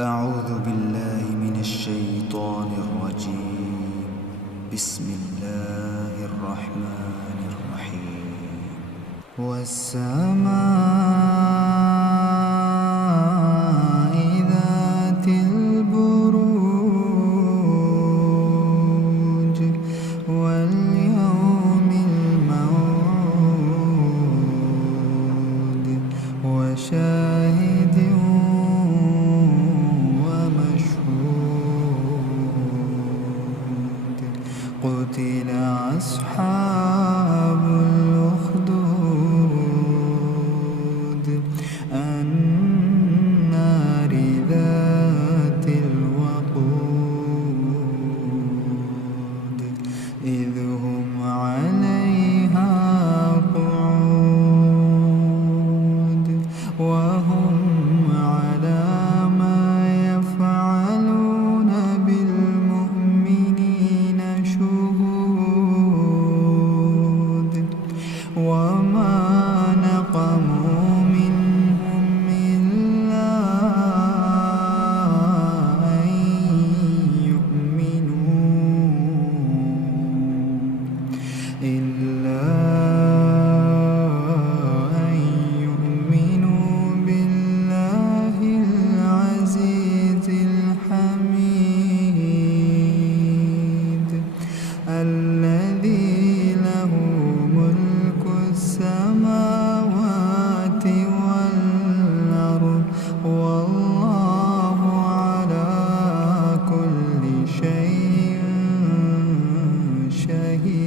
أعوذ بالله من الشيطان الرجيم. بسم الله الرحمن الرحيم. والسماء ذات البروج واليوم الموعود وشاهد قتل أصحاب الأخدود النار ذات الوقود إذ هم عليها قعود وهم على ما يفعلون بالمؤمنين شهود وما نقموا منهم إلا أن يؤمنوا بالله العزيز الحميد الذي له ملك السماوات والأرض والله على كل شيء شهيد.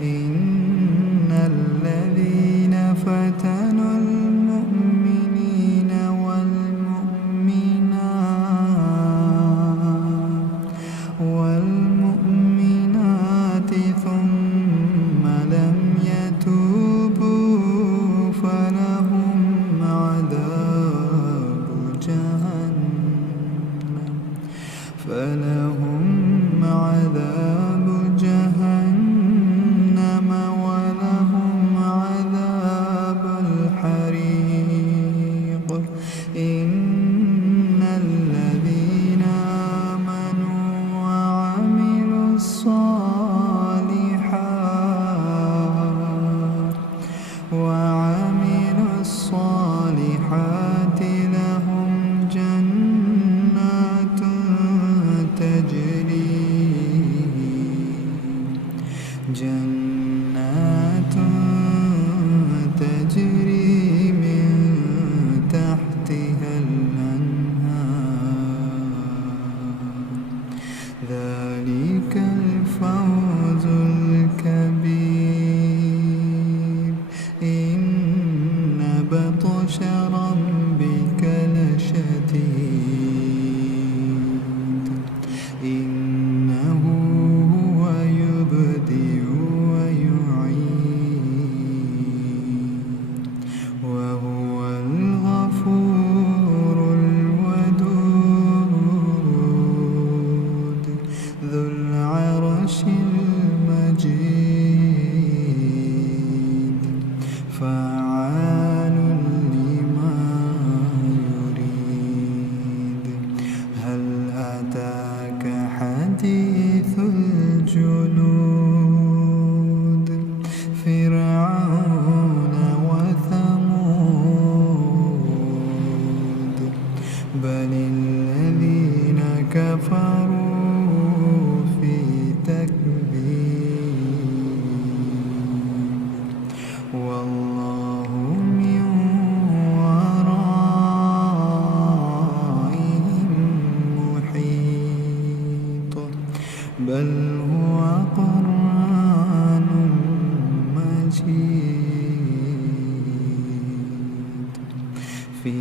إن الذين فتنوا المؤمنين والمؤمنات ثم لم يتوبوا فلهم عذاب جهنم ولهم عذاب الحريق. إن الذين آمنوا وعملوا الصالحات لهم جنات تجري من تحتها الأنهار. ذلك الفوز الكبير. إن بطش ربك لشديد. إنه هو يبدئ ويعيد وهو الغفور الودود ذو العرش المجيد فعال لما يريد. هل أتاك حديث الجنود فرعون وثمود بل الذين كفروا في تكذيب والله من ورائهم محيط. بل هو قرآن مجيد في